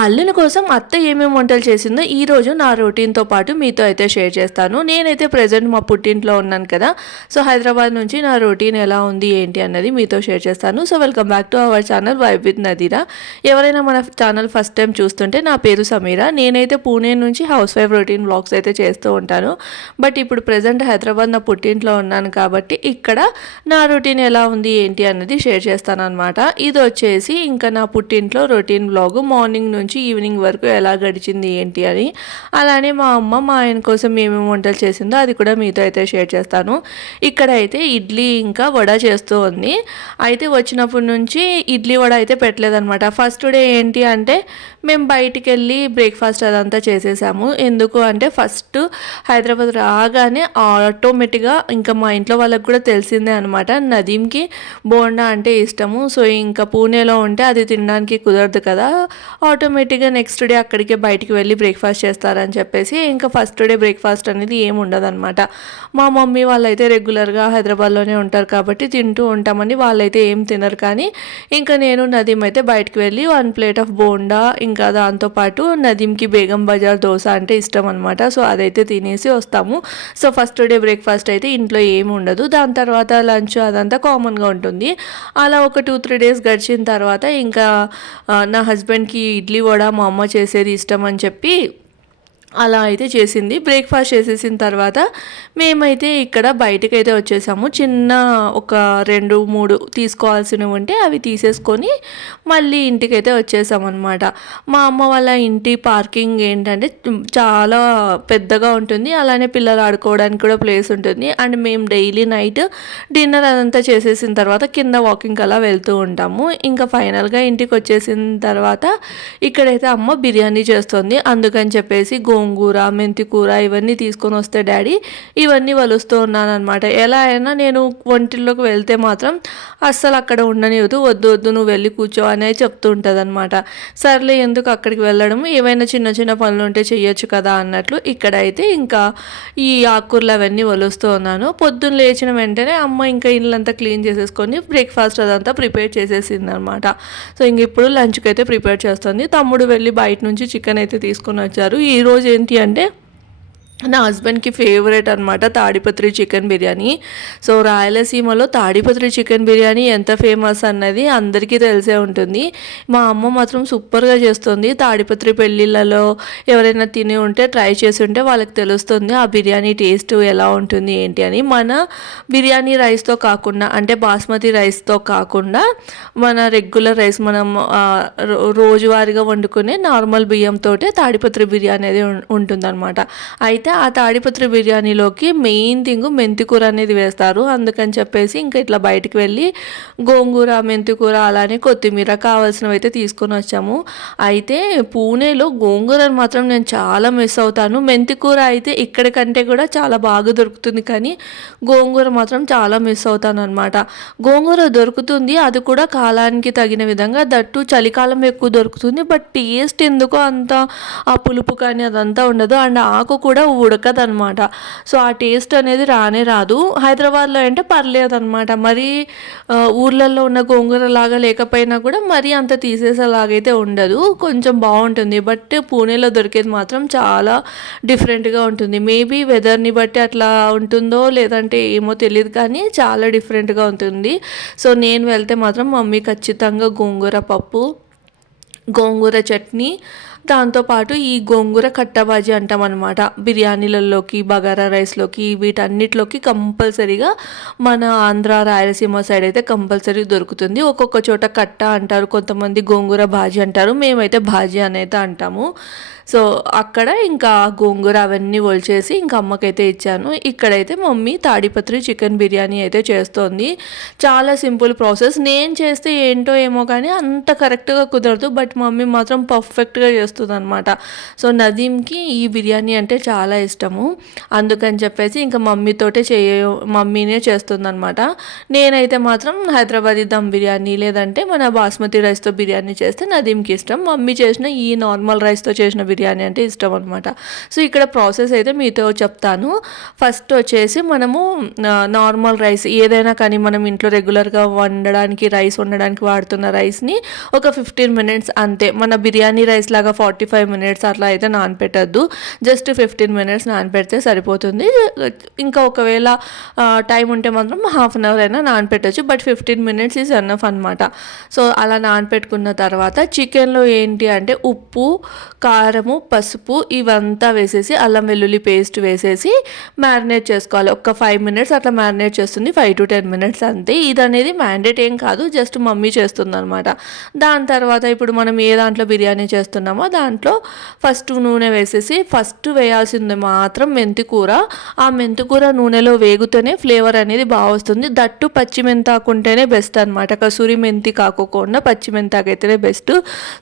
అల్లుని కోసం అత్త ఏమేమి వంటలు చేసిందో ఈ రోజు నా రొటీన్తో పాటు మీతో అయితే షేర్ చేస్తాను. నేనైతే ప్రజెంట్ మా పుట్టింట్లో ఉన్నాను కదా. సో హైదరాబాద్ నుంచి నా రొటీన్ ఎలా ఉంది ఏంటి అన్నది మీతో షేర్ చేస్తాను. So welcome back to our channel vibe with Nadira. ఎవరైనా మన ఛానల్ ఫస్ట్ టైం చూస్తుంటే నా పేరు సమీరా. నేనైతే పూణే నుంచి హౌస్ వైఫ్ రొటీన్ బ్లాగ్స్ అయితే చేస్తూ ఉంటాను. బట్ ఇప్పుడు ప్రజెంట్ హైదరాబాద్ నా పుట్టింట్లో ఉన్నాను కాబట్టి ఇక్కడ నా రొటీన్ ఎలా ఉంది ఏంటి అన్నది షేర్ చేస్తాను అనమాట ఇది వచ్చేసి ఇంకా నా పుట్టింట్లో రొటీన్ బ్లాగ్ మార్నింగ్ నుంచి నుంచి ఈవినింగ్ వరకు ఎలా గడిచింది ఏంటి అని. అలానే మా అమ్మ మా ఆయన కోసం ఏమేమి వంటలు చేసిందో అది కూడా మీతో అయితే షేర్ చేస్తాను. ఇక్కడ అయితే ఇడ్లీ ఇంకా వడ చేస్తూ ఉంది. అయితే వచ్చినప్పటి నుంచి ఇడ్లీ వడ అయితే పెట్టలేదనమాట ఫస్ట్ డే ఏంటి అంటే మేము బయటికి వెళ్ళి బ్రేక్ఫాస్ట్ అదంతా చేసేసాము. ఎందుకు అంటే ఫస్ట్ హైదరాబాద్ రాగానే ఆటోమేటిక్గా ఇంకా మా ఇంట్లో వాళ్ళకి కూడా తెలిసిందే అనమాట నదీంకి బోండా అంటే ఇష్టము. సో ఇంకా పూణేలో ఉంటే అది తినడానికి కుదరదు కదా. ఆటోమేటిక్ ఆటోమేటిక్గా నెక్స్ట్ డే అక్కడికే బయటికి వెళ్ళి బ్రేక్ఫాస్ట్ చేస్తారని చెప్పేసి ఇంకా ఫస్ట్ డే బ్రేక్ఫాస్ట్ అనేది ఏమి ఉండదన్నమాట. మా మమ్మీ వాళ్ళైతే రెగ్యులర్గా హైదరాబాద్లోనే ఉంటారు కాబట్టి తింటూ ఉంటామని వాళ్ళైతే ఏం తినరు కానీ ఇంకా నేను నదీం అయితే బయటికి వెళ్ళి వన్ ప్లేట్ ఆఫ్ బోండా ఇంకా దాంతోపాటు నదీంకి బేగం బజార్ దోశ అంటే ఇష్టం అనమాట సో అదైతే తినేసి వస్తాము. సో ఫస్ట్ డే బ్రేక్ఫాస్ట్ అయితే ఇంట్లో ఏమి ఉండదు. దాని తర్వాత లంచ్ అదంతా కామన్గా ఉంటుంది. అలా ఒక టూ త్రీ డేస్ గడిచిన తర్వాత ఇంకా నా హస్బెండ్కి ఇడ్లీ కూడా మా అమ్మ చేసేది ఇష్టం అని చెప్పి అలా అయితే చేసింది. బ్రేక్ఫాస్ట్ చేసేసిన తర్వాత మేమైతే ఇక్కడ బయటకు అయితే వచ్చేసాము. చిన్న ఒక రెండు మూడు తీసుకోవాల్సినవి ఉంటే అవి తీసేసుకొని మళ్ళీ ఇంటికైతే వచ్చేసామన్నమాట. మా అమ్మ వాళ్ళ ఇంటి పార్కింగ్ ఏంటంటే చాలా పెద్దగా ఉంటుంది. అలానే పిల్లలు ఆడుకోవడానికి కూడా ప్లేస్ ఉంటుంది. అండ్ మేము డైలీ నైట్ డిన్నర్ అదంతా చేసేసిన తర్వాత కింద వాకింగ్ అలా వెళ్తూ ఉంటాము. ఇంకా ఫైనల్గా ఇంటికి వచ్చేసిన తర్వాత ఇక్కడైతే అమ్మ బిర్యానీ చేస్తుంది. అందుకని చెప్పేసి గో గోంగూర మెంతి కూర ఇవన్నీ తీసుకొని వస్తే డాడీ ఇవన్నీ వలుస్తూ ఉన్నాను అనమాట ఎలా అయినా నేను వంటిల్లోకి వెళ్తే మాత్రం అస్సలు అక్కడ ఉండనివ్వదు వద్దు వద్దు నువ్వు వెళ్ళి కూర్చో అనేది చెప్తూ ఉంటుంది అనమాట సర్లే ఎందుకు అక్కడికి వెళ్ళడం ఏవైనా చిన్న చిన్న పనులు ఉంటే చేయొచ్చు కదా అన్నట్లు ఇక్కడైతే ఇంకా ఈ ఆకుకూరలు అవన్నీ వలుస్తూ ఉన్నాను. పొద్దున్న లేచిన వెంటనే అమ్మ ఇంకా ఇల్లంతా క్లీన్ చేసేసుకొని బ్రేక్ఫాస్ట్ అదంతా ప్రిపేర్ చేసేసింది అనమాట సో ఇంక ఇప్పుడు లంచ్కి అయితే ప్రిపేర్ చేస్తుంది. తమ్ముడు వెళ్ళి బయట నుంచి చికెన్ అయితే తీసుకొని వచ్చారు. ఈ రోజు ఏంటి అంటే నా హస్బెండ్కి ఫేవరెట్ అనమాట తాడిపత్రి చికెన్ బిర్యానీ. సో రాయలసీమలో తాడిపత్రి చికెన్ బిర్యానీ ఎంత ఫేమస్ అన్నది అందరికీ తెలిసే ఉంటుంది. మా అమ్మ మాత్రం సూపర్గా చేస్తుంది. తాడిపత్రి పెళ్ళిళ్ళలో ఎవరైనా తిని ఉంటే ట్రై చేసి ఉంటే వాళ్ళకి తెలుస్తుంది ఆ బిర్యానీ టేస్ట్ ఎలా ఉంటుంది ఏంటి అని. మన బిర్యానీ రైస్తో కాకుండా అంటే బాస్మతి రైస్తో కాకుండా మన రెగ్యులర్ రైస్ మనం రో- రోజువారీగా వండుకునే నార్మల్ బియ్యంతో తాడిపత్రి బిర్యానీ అనేది ఉంటుందన్నమాట. అయితే ఆ తాడిపత్రి బిర్యానీలోకి మెయిన్ థింగ్ మెంతికూర అనేది వేస్తారు. అందుకని చెప్పేసి ఇంకా ఇట్లా బయటికి వెళ్ళి గోంగూర మెంతికూర అలానే కొత్తిమీర కావాల్సినవి అయితే తీసుకొని వచ్చాము. అయితే పూణేలో గోంగూరను మాత్రం నేను చాలా మిస్ అవుతాను. మెంతికూర అయితే ఇక్కడికంటే కూడా చాలా బాగా దొరుకుతుంది కానీ గోంగూర మాత్రం చాలా మిస్ అవుతాను అనమాట గోంగూర దొరుకుతుంది అది కూడా కాలానికి తగిన విధంగా దట్టు చలికాలం ఎక్కువ దొరుకుతుంది బట్ టేస్ట్ ఎందుకో అంత ఆ పులుపు కానీ అదంతా ఉండదు. అండ్ ఆకు కూడా ఉడకదు అనమాట సో ఆ టేస్ట్ అనేది రానే రాదు. హైదరాబాద్లో అంటే పర్లేదు అనమాట మరి ఊర్లలో ఉన్న గోంగూర లాగా లేకపోయినా కూడా మరీ అంత తీసేసేలాగైతే ఉండదు. కొంచెం బాగుంటుంది. బట్ పూణేలో దొరికేది మాత్రం చాలా డిఫరెంట్గా ఉంటుంది. మేబీ వెదర్ని బట్టి అట్లా ఉంటుందో లేదంటే ఏమో తెలియదు కానీ చాలా డిఫరెంట్గా ఉంటుంది. సో నేను వెళ్తే మాత్రం మమ్మీ ఖచ్చితంగా గోంగూర పప్పు గోంగూర చట్నీ దాంతోపాటు ఈ గోంగూర కట్టబాజీ అంటాం అనమాట బిర్యానీలలోకి బగారా రైస్లోకి వీటన్నిటిలోకి కంపల్సరీగా మన ఆంధ్ర రాయలసీమ సైడ్ అయితే కంపల్సరీ దొరుకుతుంది. ఒక్కొక్క చోట కట్ట అంటారు కొంతమంది గోంగూర బాజీ అంటారు మేమైతే బాజీ అనేది అంటాము. సో అక్కడ ఇంకా గోంగూర అవన్నీ ఒలిచేసి ఇంకా అమ్మకైతే ఇచ్చాను. ఇక్కడైతే మమ్మీ తాడిపత్రి చికెన్ బిర్యానీ అయితే చేస్తోంది. చాలా సింపుల్ ప్రాసెస్. నేను చేస్తే ఏంటో ఏమో కానీ అంత కరెక్ట్గా కుదరదు. బట్ మమ్మీ మాత్రం పర్ఫెక్ట్గా చేస్తుంది అనమాట సో నదీమ్కి ఈ బిర్యానీ అంటే చాలా ఇష్టము. అందుకని చెప్పేసి ఇంకా మమ్మీతోటే చేయ మమ్మీనే చేస్తుందనమాట నేనైతే మాత్రం హైదరాబాదీ దమ్ బిర్యానీ లేదంటే మన బాస్మతి రైస్తో బిర్యానీ చేస్తే నదీమ్కి ఇష్టం. మమ్మీ చేసిన ఈ నార్మల్ రైస్తో చేసిన బిర్యానీ బిర్యానీ అంటే ఇష్టం అనమాట సో ఇక్కడ ప్రాసెస్ అయితే మీతో చెప్తాను. ఫస్ట్ వచ్చేసి మనము నార్మల్ రైస్ ఏదైనా కానీ మనం ఇంట్లో రెగ్యులర్గా వండడానికి రైస్ వండడానికి వాడుతున్న రైస్ని ఒక ఫిఫ్టీన్ మినిట్స్ అంతే. మన బిర్యానీ రైస్ లాగా ఫార్టీ ఫైవ్ మినిట్స్ అట్లా అయితే నానపెట్టద్దు. జస్ట్ ఫిఫ్టీన్ మినిట్స్ నానపెడితే సరిపోతుంది. ఇంకా ఒకవేళ టైం ఉంటే మాత్రం హాఫ్ అన్ అవర్ అయినా నానపెట్టచ్చు. But fifteen minutes is enough అనమాట సో అలా నానపెట్టుకున్న తర్వాత చికెన్లో ఏంటి అంటే ఉప్పు కారం కారము పసుపు ఇవంతా వేసేసి అల్లం వెల్లుల్లి పేస్ట్ వేసేసి మ్యారినేట్ చేసుకోవాలి. ఒక ఫైవ్ మినిట్స్ అట్లా మ్యారినేట్ చేస్తుంది. ఫైవ్ టు టెన్ మినిట్స్ అంతే. ఇది అనేది మ్యాండేట్ ఏం కాదు జస్ట్ మమ్మీ చేస్తుంది అనమాట దాని తర్వాత ఇప్పుడు మనం ఏ దాంట్లో బిర్యానీ చేస్తున్నామో దాంట్లో ఫస్ట్ నూనె వేసేసి ఫస్ట్ వేయాల్సింది మాత్రం మెంతి కూర ఆ మెంతి కూర నూనెలో వేగుతూనే ఫ్లేవర్ అనేది బాగా వస్తుంది. దట్టు పచ్చిమెంతాకుంటేనే బెస్ట్ అనమాట కసూరి మెంతి కాకోకుండా పచ్చిమెంతాకైతేనే బెస్ట్.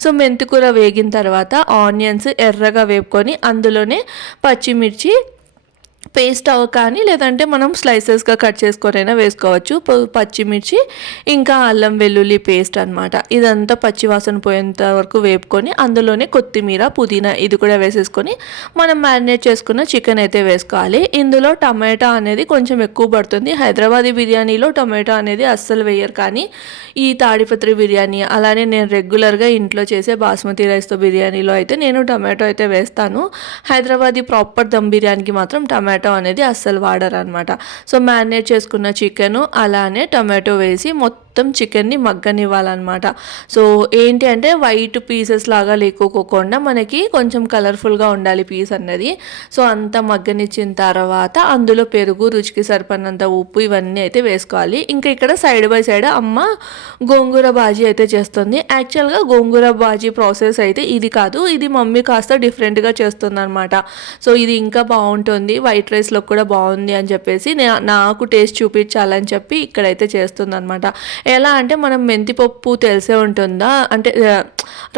సో మెంతికూర వేగిన తర్వాత ఆనియన్స్ ఎర్రగా వేపుకొని అందులోనే పచ్చిమిర్చి పేస్ట్ అవ కానీ లేదంటే మనం స్లైసెస్గా కట్ చేసుకొనైనా వేసుకోవచ్చు. పచ్చిమిర్చి ఇంకా అల్లం వెల్లుల్లి పేస్ట్ అనమాట ఇదంతా పచ్చివాసన పోయేంత వరకు వేపుకొని అందులోనే కొత్తిమీర పుదీనా ఇది కూడా వేసేసుకొని మనం మ్యారినేట్ చేసుకున్న చికెన్ అయితే వేసుకోవాలి. ఇందులో టమాటా అనేది కొంచెం ఎక్కువ పడుతుంది. హైదరాబాదీ బిర్యానీలో టమాటా అనేది అస్సలు వేయరు కానీ ఈ తాడిపత్రి బిర్యానీ అలానే నేను రెగ్యులర్గా ఇంట్లో చేసే బాస్మతి రైస్తో బిర్యానీలో అయితే నేను టమాటో అయితే వేస్తాను. హైదరాబాదీ ప్రాపర్ దమ్ బిర్యానీకి మాత్రం టమాటో టమాటో అనేది అస్సలు వాడరు అనమాట సో మ్యారినేట్ చేసుకున్న చికెను అలానే టమాటో వేసి మొత్తం మొత్తం చికెన్ని మగ్గనివ్వాలన్నమాట. సో ఏంటి అంటే వైట్ పీసెస్ లాగా లేకోకుండా మనకి కొంచెం కలర్ఫుల్గా ఉండాలి పీస్ అన్నది. సో అంత మగ్గనిచ్చిన తర్వాత అందులో పెరుగు రుచికి సరిపడినంత ఉప్పు ఇవన్నీ అయితే వేసుకోవాలి. ఇంకా ఇక్కడ సైడ్ బై సైడ్ అమ్మ గోంగూర బాజీ అయితే చేస్తుంది. యాక్చువల్గా గోంగూర బాజీ ప్రాసెస్ అయితే ఇది కాదు. ఇది మమ్మీ కాస్త డిఫరెంట్గా చేస్తుంది అనమాట సో ఇది ఇంకా బాగుంటుంది. వైట్ రైస్లో కూడా బాగుంది అని చెప్పేసి నాకు టేస్ట్ చూపించాలని చెప్పి ఇక్కడైతే చేస్తుంది అనమాట ఎలా అంటే మనం మెంతిపప్పు తెలిసే ఉంటుందా? అంటే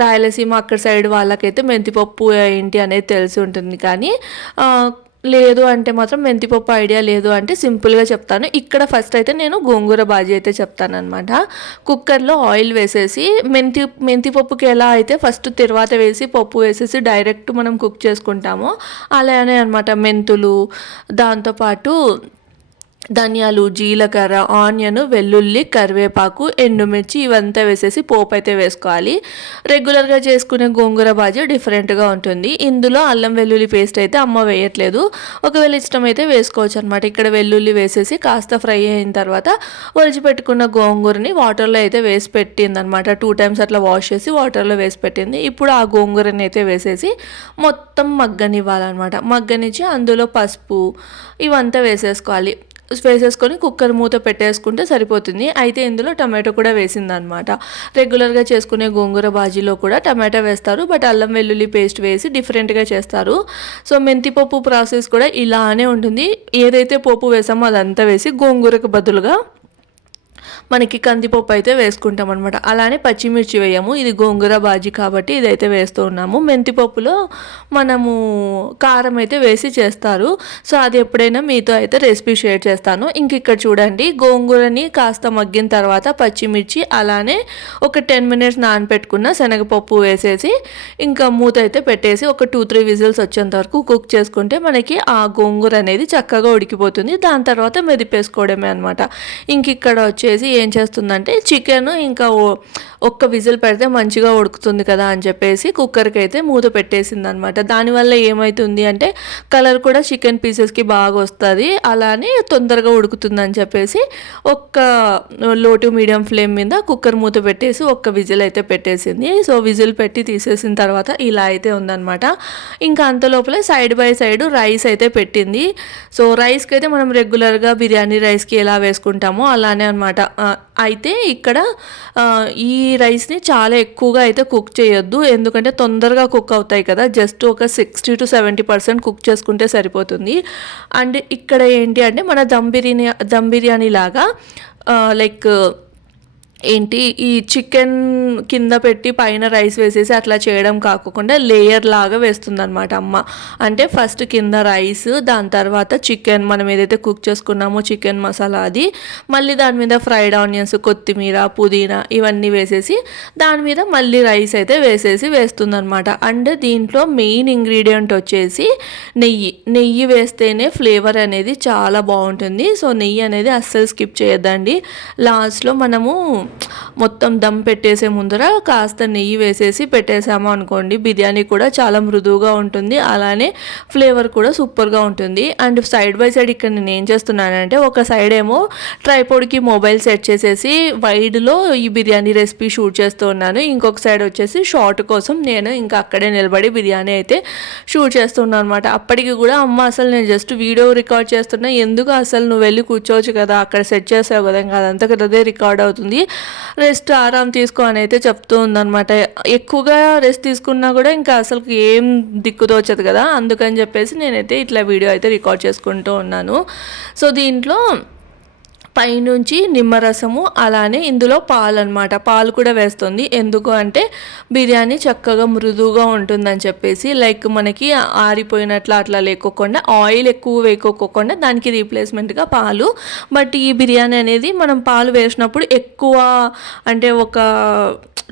రాయలసీమ అక్కడ సైడ్ వాళ్ళకైతే మెంతిపప్పు ఏంటి అనేది తెలిసి ఉంటుంది. కానీ లేదు అంటే మాత్రం మెంతిపప్పు ఐడియా లేదు అంటే సింపుల్గా చెప్తాను. ఇక్కడ ఫస్ట్ అయితే నేను గోంగూర బాజీ అయితే చెప్తాను అనమాట కుక్కర్లో ఆయిల్ వేసేసి మెంతి మెంతిపప్పుకి ఎలా అయితే ఫస్ట్ తర్వాత వేసి పప్పు వేసేసి డైరెక్ట్ మనం కుక్ చేసుకుంటామో అలానే అనమాట మెంతులు దాంతోపాటు ధనియాలు జీలకర్ర ఆనియన్ వెల్లుల్లి కరివేపాకు ఎండుమిర్చి ఇవంతా వేసేసి పోపు అయితే వేసుకోవాలి రెగ్యులర్గా చేసుకునే గోంగూర బాజీ డిఫరెంట్గా ఉంటుంది. ఇందులో అల్లం వెల్లుల్లి పేస్ట్ అయితే అమ్మ వేయట్లేదు. ఒకవేళ ఇష్టమైతే వేసుకోవచ్చు అనమాట ఇక్కడ వెల్లుల్లి వేసేసి కాస్త ఫ్రై అయిన తర్వాత ఒలిచిపెట్టుకున్న గోంగూరని వాటర్లో అయితే వేసి పెట్టింది అనమాట టూ టైమ్స్ అట్లా వాష్ చేసి వాటర్లో వేసి పెట్టింది. ఇప్పుడు ఆ గోంగూరని అయితే వేసేసి మొత్తం మగ్గనివ్వాలన్నమాట. మగ్గనిచ్చి అందులో పసుపు ఇవంతా వేసేసుకోవాలి. వేసేసుకొని కుక్కర్ మూత పెట్టేసుకుంటే సరిపోతుంది. అయితే ఇందులో టమాటో కూడా వేసిందనమాట. రెగ్యులర్గా చేసుకునే గోంగూర బాజీలో కూడా టమాటా వేస్తారు. బట్ అల్లం వెల్లుల్లి పేస్ట్ వేసి డిఫరెంట్గా చేస్తారు. సో మెంతిపప్పు ప్రాసెస్ కూడా ఇలానే ఉంటుంది. ఏదైతే పోపు వేసామో అదంతా వేసి గోంగూరకు బదులుగా మనకి కందిపప్పు అయితే వేసుకుంటాం అనమాట అలానే పచ్చిమిర్చి వేయము. ఇది గోంగూర బాజీ కాబట్టి ఇదైతే వేస్తూ ఉన్నాము. మెంతిపప్పులో మనము కారం అయితే వేసి చేస్తారు. సో అది ఎప్పుడైనా మీతో అయితే రెసిపీ షేర్ చేస్తాను. ఇంక ఇక్కడ చూడండి. గోంగూరని కాస్త మగ్గిన తర్వాత పచ్చిమిర్చి అలానే ఒక టెన్ మినిట్స్ నానపెట్టుకున్న శనగపప్పు వేసేసి ఇంకా మూత అయితే పెట్టేసి ఒక టూ త్రీ విజిల్స్ వచ్చేంత వరకు కుక్ చేసుకుంటే మనకి ఆ గోంగూర అనేది చక్కగా ఉడికిపోతుంది. దాని తర్వాత మెదిపేసుకోవడమే అనమాట ఇంక ఇక్కడ వచ్చేసి ఏం చేస్తుందంటే చికెన్ ఇంకా ఒక్క విజిల్ పెడితే మంచిగా ఉడుకుతుంది కదా అని చెప్పేసి కుక్కర్కి అయితే మూత పెట్టేసింది అనమాట దానివల్ల ఏమవుతుంది అంటే కలర్ కూడా చికెన్ పీసెస్కి బాగా వస్తుంది. అలానే తొందరగా ఉడుకుతుంది అని చెప్పేసి ఒక్క లో టు మీడియం ఫ్లేమ్ మీద కుక్కర్ మూత పెట్టేసి ఒక్క విజిల్ అయితే పెట్టేసింది. సో విజిల్ పెట్టి తీసేసిన తర్వాత ఇలా అయితే ఉందనమాట. ఇంకా అంత లోపలే సైడ్ బై సైడ్ రైస్ అయితే పెట్టింది. సో రైస్కి అయితే మనం రెగ్యులర్గా బిర్యానీ రైస్కి ఎలా వేసుకుంటామో అలానే అనమాట. అయితే ఇక్కడ ఈ రైస్ని చాలా ఎక్కువగా అయితే కుక్ చేయొద్దు. ఎందుకంటే తొందరగా కుక్ అవుతాయి కదా. జస్ట్ ఒక sixty to seventy percent cook చేసుకుంటే సరిపోతుంది. అండ్ ఇక్కడ ఏంటి అంటే మన దమ్ బిర్యానీ దమ్ బిర్యానీ లాగా లైక్ ఏంటి ఈ చికెన్ కింద పెట్టి పైన రైస్ వేసేసి అట్లా చేయడం కాకుండా లేయర్ లాగా వేస్తుంది అనమాట అమ్మ. అంటే ఫస్ట్ కింద రైస్ దాని తర్వాత చికెన్ మనం ఏదైతే కుక్ చేసుకున్నామో చికెన్ మసాలా అది మళ్ళీ దాని మీద ఫ్రైడ్ ఆనియన్స్ కొత్తిమీర పుదీనా ఇవన్నీ వేసేసి దాని మీద మళ్ళీ రైస్ అయితే వేసేసి వేస్తుంది అనమాట అండ్ దీంట్లో మెయిన్ ఇంగ్రీడియంట్ వచ్చేసి నెయ్యి. నెయ్యి వేస్తేనే ఫ్లేవర్ అనేది చాలా బాగుంటుంది. సో నెయ్యి అనేది అస్సలు స్కిప్ చేయొద్దండి. లాస్ట్లో మనము మొత్తం దమ్ పెట్టేసే ముందర కాస్త నెయ్యి వేసేసి పెట్టేసాము అనుకోండి. బిర్యానీ కూడా చాలా మృదువుగా ఉంటుంది. అలానే ఫ్లేవర్ కూడా సూపర్గా ఉంటుంది. అండ్ సైడ్ బై సైడ్ ఇక్కడ నేను ఏం చేస్తున్నానంటే ఒక సైడ్ ఏమో ట్రైపోడ్కి మొబైల్ సెట్ చేసేసి వైడ్లో ఈ బిర్యానీ రెసిపీ షూట్ చేస్తూ ఉన్నాను. ఇంకొక సైడ్ వచ్చేసి షార్ట్ కోసం నేను ఇంకా అక్కడే నిలబడి బిర్యానీ అయితే షూట్ చేస్తున్నాను అనమాట అప్పటికి కూడా అమ్మ అసలు నేను జస్ట్ వీడియో రికార్డ్ చేస్తున్నా. ఎందుకు అసలు నువ్వు వెళ్ళి కూర్చోవచ్చు కదా? అక్కడ సెట్ చేసావు కదా? ఇంకా అదంతా కదా రికార్డ్ అవుతుంది. రెస్ట్ ఆరాం తీసుకో అని అయితే చెప్తూ ఉందనమాట ఎక్కువగా రెస్ట్ తీసుకున్నా కూడా ఇంకా అసలు ఏం దిక్కుతోచదు కదా. అందుకని చెప్పేసి నేనైతే ఇట్లా వీడియో అయితే రికార్డ్ చేసుకుంటూ ఉన్నాను. సో దీంట్లో పైనుంచి నిమ్మరసము అలానే ఇందులో పాలు అనమాట పాలు కూడా వేస్తుంది. ఎందుకు అంటే బిర్యానీ చక్కగా మృదువుగా ఉంటుందని చెప్పేసి లైక్ మనకి ఆరిపోయినట్లు అట్లా లేకోకుండా ఆయిల్ ఎక్కువ వేయకోకుండా దానికి రీప్లేస్మెంట్గా పాలు. బట్ ఈ బిర్యానీ అనేది మనం పాలు వేసినప్పుడు ఎక్కువ అంటే ఒక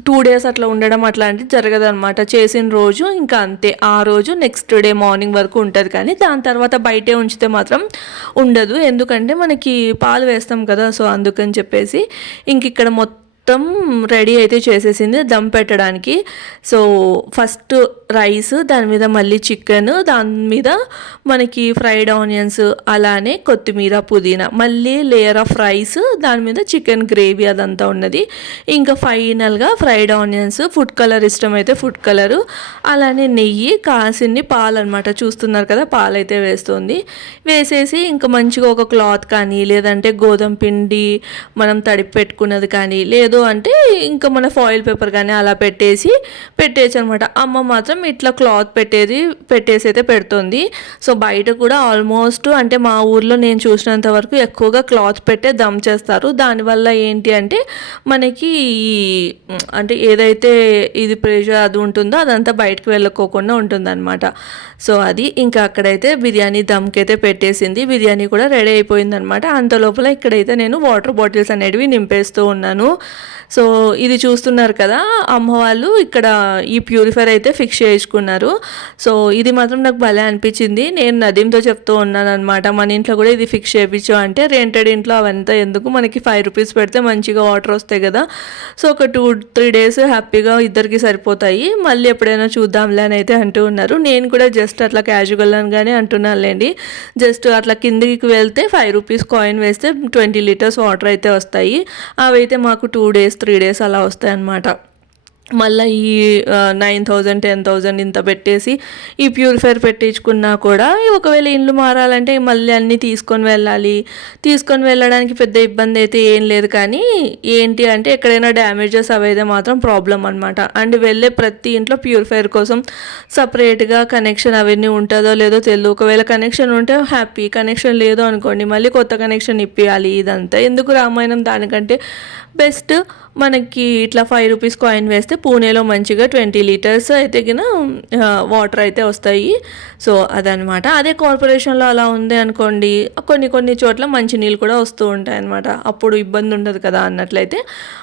టూ డేస్ అట్లా ఉండడం అట్లాంటిది జరగదు అనమాట చేసిన రోజు ఇంకా అంతే. ఆ రోజు నెక్స్ట్ డే మార్నింగ్ వరకు ఉంటుంది కానీ దాని తర్వాత బయటే ఉంచితే మాత్రం ఉండదు. ఎందుకంటే మనకి పాలు వేస్తే కదా సో అందుకని చెప్పేసి ఇంక ఇక్కడ మొత్తం రెడీ అయితే చేసేసింది దమ్ పెట్టడానికి. సో ఫస్ట్ రైస్ దాని మీద మళ్ళీ చికెన్ దాని మీద మనకి ఫ్రైడ్ ఆనియన్స్ అలానే కొత్తిమీర పుదీనా మళ్ళీ లేయర్ ఆఫ్ రైస్ దాని మీద చికెన్ గ్రేవీ అదంతా ఉన్నది. ఇంకా ఫైనల్గా ఫ్రైడ్ ఆనియన్స్ ఫుడ్ కలర్ ఇష్టమైతే ఫుడ్ కలరు అలానే నెయ్యి కాసిన్ని పాలు అనమాట చూస్తున్నారు కదా పాలు అయితే వేస్తుంది. వేసేసి ఇంకా మంచిగా ఒక క్లాత్ కానీ లేదంటే గోధుమ పిండి మనం తడిపి పెట్టుకున్నది కానీ లేదు అంటే ఇంకా మన ఫాయిల్ పేపర్ కానీ అలా పెట్టేసి పెట్టేసి అనమాట అమ్మ మాత్రం ఇట్లా క్లాత్ పెట్టేది పెట్టేసి అయితే పెడుతుంది. సో బయట కూడా ఆల్మోస్ట్ అంటే మా ఊర్లో నేను చూసినంత వరకు ఎక్కువగా క్లాత్ పెట్టే దమ్ చేస్తారు. దానివల్ల ఏంటి అంటే మనకి ఈ అంటే ఏదైతే ఇది ప్రెషర్ అది ఉంటుందో అదంతా బయటకు వెళ్ళకోకుండా ఉంటుందన్నమాట. సో అది ఇంకా అక్కడైతే బిర్యానీ దమ్కి అయితే పెట్టేసింది. బిర్యానీ కూడా రెడీ అయిపోయిందనమాట అంత లోపల ఇక్కడైతే నేను వాటర్ బాటిల్స్ అనేటివి నింపేస్తూ ఉన్నాను. సో ఇది చూస్తున్నారు కదా అమ్మ వాళ్ళు ఇక్కడ ఈ ప్యూరిఫైర్ అయితే ఫిక్స్ చేయించుకున్నారు సో ఇది మాత్రం నాకు భలే అనిపించింది. నేను నదీంతో చెప్తూ ఉన్నాను అనమాట మన ఇంట్లో కూడా ఇది ఫిక్స్ చేయించు అంటే రెంటెడ్ ఇంట్లో అవంతా ఎందుకు మనకి ఫైవ్ రూపీస్ పెడితే మంచిగా వాటర్ వస్తాయి కదా. సో ఒక టూ త్రీ డేస్ హ్యాపీగా ఇద్దరికి సరిపోతాయి. మళ్ళీ ఎప్పుడైనా చూద్దాంలే అని అయితే అంటూ ఉన్నారు. నేను కూడా జస్ట్ అట్లా క్యాజువల్ అనగానే అంటున్నానులేండి. జస్ట్ అట్లా కిందికి వెళ్తే ఫైవ్ రూపీస్ కాయిన్ వేస్తే ట్వంటీ లీటర్స్ వాటర్ అయితే వస్తాయి. అవి అయితే మాకు టూ డేస్ త్రీ డేస్ అలా వస్తాయి అన్నమాట మళ్ళీ ఈ నైన్ థౌజండ్ టెన్ థౌజండ్ ఇంత పెట్టేసి ఈ ప్యూరిఫైర్ పెట్టించుకున్నా కూడా ఒకవేళ ఇండ్లు మారాలంటే మళ్ళీ అన్నీ తీసుకొని వెళ్ళాలి. తీసుకొని వెళ్ళడానికి పెద్ద ఇబ్బంది అయితే ఏం లేదు కానీ ఏంటి అంటే ఎక్కడైనా డ్యామేజెస్ అవైతే మాత్రం ప్రాబ్లం అనమాట అండ్ వెళ్ళే ప్రతి ఇంట్లో ప్యూరిఫైర్ కోసం సపరేట్గా కనెక్షన్ అవన్నీ ఉంటుందో లేదో తెలియదు ఒకవేళ కనెక్షన్ ఉంటే హ్యాపీ. కనెక్షన్ లేదు అనుకోండి మళ్ళీ కొత్త కనెక్షన్ ఇప్పియాలి ఇదంతా. ఎందుకు రామాయణం దానికంటే బెస్ట్ మనకి ఇట్లా ఫైవ్ రూపీస్ కాయిన్ వేస్తే పూణేలో మంచిగా ట్వంటీ లీటర్స్ అయితే గిన వాటర్ అయితే వస్తాయి. సో అదనమాట అదే కార్పొరేషన్లో అలా ఉంది అనుకోండి కొన్ని కొన్ని చోట్ల మంచి నీళ్ళు కూడా వస్తూ ఉంటాయి అనమాట అప్పుడు ఇబ్బంది ఉండదు కదా అన్నట్లయితే.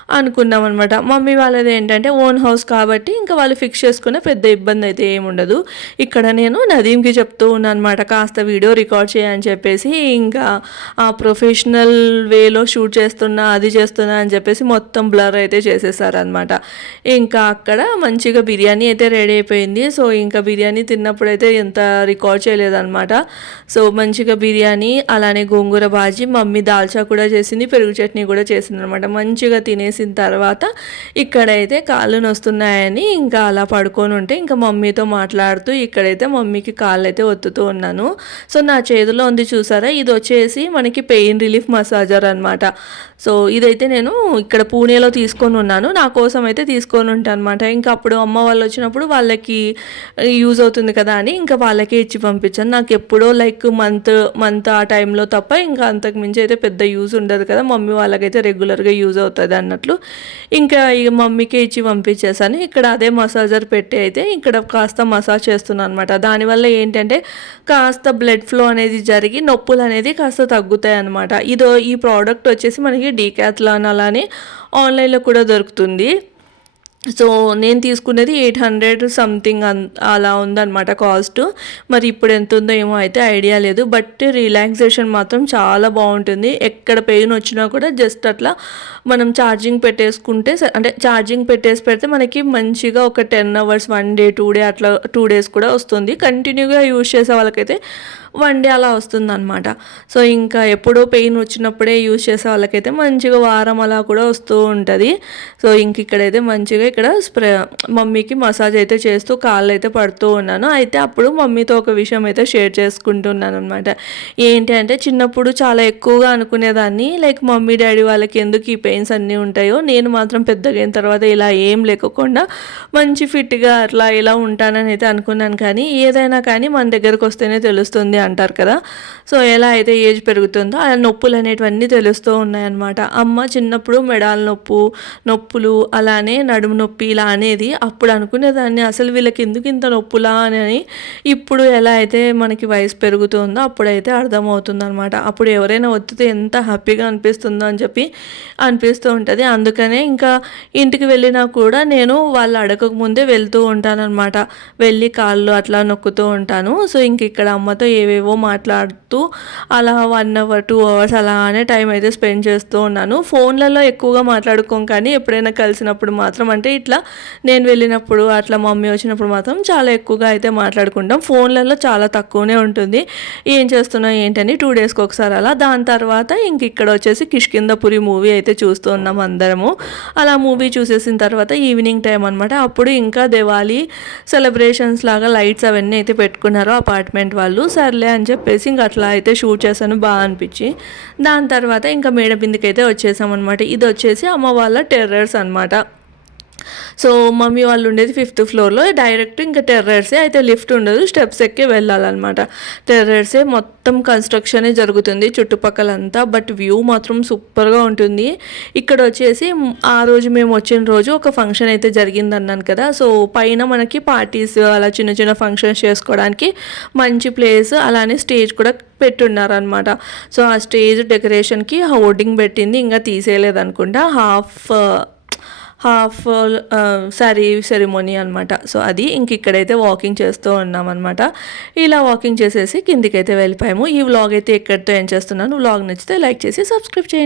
అనుకున్నాం అనమాట మమ్మీ వాళ్ళది ఏంటంటే ఓన్ హౌస్ కాబట్టి ఇంకా వాళ్ళు ఫిక్స్ చేసుకునే పెద్ద ఇబ్బంది అయితే ఏముండదు ఇక్కడ నేను నదీంకి చెప్తూ ఉన్నాను అనమాట కాస్త వీడియో రికార్డ్ చేయని చెప్పేసి ఇంకా ఆ ప్రొఫెషనల్ వేలో షూట్ చేస్తున్నా అది చేస్తున్నా అని చెప్పేసి మొత్తం బ్లర్ అయితే చేసేసారనమాట ఇంకా అక్కడ మంచిగా బిర్యానీ అయితే రెడీ అయిపోయింది. సో ఇంకా బిర్యానీ తిన్నప్పుడు అయితే ఎంత రికార్డ్ చేయలేదన్నమాట. సో మంచిగా బిర్యానీ అలానే గోంగూర బాజీ మమ్మీ దాల్చా కూడా చేసింది పెరుగు చట్నీ కూడా చేసింది అనమాట మంచిగా తినేసి తినేసిన తర్వాత ఇక్కడైతే కాళ్ళు నొస్తున్నాయని ఇంకా అలా పడుకొని ఉంటే ఇంకా మమ్మీతో మాట్లాడుతూ ఇక్కడైతే మమ్మీకి కాళ్ళు అయితే ఒత్తుతూ ఉన్నాను. సో నా చేతిలో ఉంది చూసారా? ఇది వచ్చేసి మనకి పెయిన్ రిలీఫ్ మసాజర్ అనమాట సో ఇదైతే నేను ఇక్కడ పూణేలో తీసుకొని ఉన్నాను. నా కోసం అయితే తీసుకొని ఉంటాను అనమాట ఇంకా అప్పుడు అమ్మ వాళ్ళు వచ్చినప్పుడు వాళ్ళకి యూజ్ అవుతుంది కదా అని ఇంకా వాళ్ళకే ఇచ్చి పంపించాను. నాకు ఎప్పుడో లైక్ మంత్ మంత్ ఆ టైంలో తప్ప ఇంకా అంతకు మించి అయితే పెద్ద యూజ్ ఉండదు కదా. మమ్మీ వాళ్ళకైతే రెగ్యులర్గా యూజ్ అవుతుంది అన్నట్లు అన్నట్లు ఇంకా ఇక మమ్మీకి ఇచ్చి పంపించేసాను ఇక్కడ అదే మసాజర్ పెట్టి అయితే ఇక్కడ కాస్త మసాజ్ చేస్తున్నాను అనమాట దానివల్ల ఏంటంటే కాస్త బ్లడ్ ఫ్లో అనేది జరిగి నొప్పులు అనేది కాస్త తగ్గుతాయి అనమాట ఇదో ఈ ప్రోడక్ట్ వచ్చేసి మనకి డీకాత్లాన్ అలానే ఆన్లైన్లో కూడా దొరుకుతుంది. సో నేను తీసుకునేది ఎయిట్ హండ్రెడ్ సంథింగ్ అన్ అలా ఉందన్నమాట కాస్ట్. మరి ఇప్పుడు ఎంత ఉందో ఏమో అయితే ఐడియా లేదు. బట్ రిలాక్సేషన్ మాత్రం చాలా బాగుంటుంది. ఎక్కడ పెయిన్ వచ్చినా కూడా జస్ట్ అట్లా మనం ఛార్జింగ్ పెట్టేసుకుంటే అంటే ఛార్జింగ్ పెట్టేసి పెడితే మనకి మంచిగా ఒక ten hours one day two day అట్లా టూ డేస్ కూడా వస్తుంది. కంటిన్యూగా యూజ్ చేసే వాళ్ళకైతే వన్ డే అలా వస్తుంది అనమాట సో ఇంకా ఎప్పుడో పెయిన్ వచ్చినప్పుడే యూజ్ చేసే వాళ్ళకైతే మంచిగా వారం అలా కూడా వస్తూ ఉంటుంది. సో ఇంక ఇక్కడైతే మంచిగా ఇక్కడ స్ప్రే మమ్మీకి మసాజ్ అయితే చేస్తూ కాళ్ళు అయితే పడుతూ ఉన్నాను. అయితే అప్పుడు మమ్మీతో ఒక విషయం అయితే షేర్ చేసుకుంటున్నాను అనమాట ఏంటి అంటే చిన్నప్పుడు చాలా ఎక్కువగా అనుకునేదాన్ని. లైక్ మమ్మీ డాడీ వాళ్ళకి ఎందుకు ఈ పెయిన్స్ అన్నీ ఉంటాయో నేను మాత్రం పెద్దగా అయిన తర్వాత ఇలా ఏం లేకుండా మంచి ఫిట్గా అట్లా ఇలా ఉంటానని అయితే అనుకున్నాను. కానీ ఏదైనా కానీ మన దగ్గరకు వస్తేనే తెలుస్తుంది అంటారు కదా. సో ఎలా అయితే ఏజ్ పెరుగుతుందో ఆ నొప్పులు అనేటివన్నీ తెలుస్తూ ఉన్నాయన్నమాట. అమ్మ చిన్నప్పుడు మెడాల నొప్పు నొప్పులు అలానే నడుము నొప్పి ఇలా అనేది అప్పుడు అనుకునేదాన్ని. అసలు వీళ్ళకి ఎందుకు ఇంత నొప్పులా అని ఇప్పుడు ఎలా అయితే మనకి వయసు పెరుగుతుందో అప్పుడైతే అర్థమవుతుంది అనమాట అప్పుడు ఎవరైనా ఒత్తితే ఎంత హ్యాపీగా అనిపిస్తుందో అని చెప్పి అనిపిస్తూ ఉంటుంది. అందుకనే ఇంకా ఇంటికి వెళ్ళినా కూడా నేను వాళ్ళు అడగక ముందే వెళ్తూ ఉంటానన్నమాట. వెళ్ళి కాళ్ళు అట్లా నొక్కుతూ ఉంటాను. సో ఇంక ఇక్కడ అమ్మతో ఏవేవో మాట్లాడుతూ అలా వన్ అవర్ టూ అవర్స్ అలానే టైం అయితే స్పెండ్ చేస్తూ ఉన్నాను. ఫోన్లలో ఎక్కువగా మాట్లాడుకోం కానీ ఎప్పుడైనా కలిసినప్పుడు మాత్రం అంటే ఇట్లా నేను వెళ్ళినప్పుడు అట్లా మమ్మీ వచ్చినప్పుడు మాత్రం చాలా ఎక్కువగా అయితే మాట్లాడుకుంటాం. ఫోన్లలో చాలా తక్కువనే ఉంటుంది. ఏం చేస్తున్నావు ఏంటని టూ డేస్కి ఒకసారి అలా. దాని తర్వాత ఇంక ఇక్కడ వచ్చేసి కిష్కిందపురి మూవీ అయితే చూస్తూ ఉన్నాం అందరము. అలా మూవీ చూసేసిన తర్వాత ఈవినింగ్ టైం అనమాట అప్పుడు ఇంకా దివాళీ సెలబ్రేషన్స్ లాగా లైట్స్ అవన్నీ అయితే పెట్టుకున్నారు అపార్ట్మెంట్ వాళ్ళు. సర్లే అని చెప్పేసి ఇంకా అట్లా అయితే షూట్ చేశాను బాగా అనిపించి. దాని తర్వాత ఇంకా మేడ బిందుకి అయితే వచ్చేసాం అనమాట ఇది వచ్చేసి అమ్మ వాళ్ళ టెర్రర్స్ అనమాట సో మమ్మీ వాళ్ళు ఉండేది ఫిఫ్త్ ఫ్లోర్లో. డైరెక్ట్ ఇంకా టెర్రర్సే అయితే లిఫ్ట్ ఉండదు స్టెప్స్ ఎక్కి వెళ్ళాలన్నమాట. టెర్రర్సే మొత్తం కన్స్ట్రక్షనే జరుగుతుంది చుట్టుపక్కలంతా. బట్ వ్యూ మాత్రం సూపర్గా ఉంటుంది. ఇక్కడ వచ్చేసి ఆ రోజు మేము వచ్చిన రోజు ఒక ఫంక్షన్ అయితే జరిగింది అన్నాను కదా. సో పైన మనకి పార్టీస్ అలా చిన్న చిన్న ఫంక్షన్స్ చేసుకోవడానికి మంచి ప్లేస్ అలానే స్టేజ్ కూడా పెట్టున్నారనమాట సో ఆ స్టేజ్ డెకరేషన్కి హోర్డింగ్ పెట్టింది ఇంకా తీసేయలేదనుకుంటా. హాఫ్ హాఫ్ సారీ సెరిమోనీ అనమాట సో అది ఇంక ఇక్కడైతే వాకింగ్ చేస్తూ ఉన్నాం ఇలా వాకింగ్ చేసేసి కిందికైతే వెళ్ళిపోయాము. ఈ వ్లాగ్ అయితే ఎక్కడితో ఏం చేస్తున్నాను. వ్లాగ్ నచ్చితే లైక్ చేసి సబ్స్క్రైబ్ చేయండి.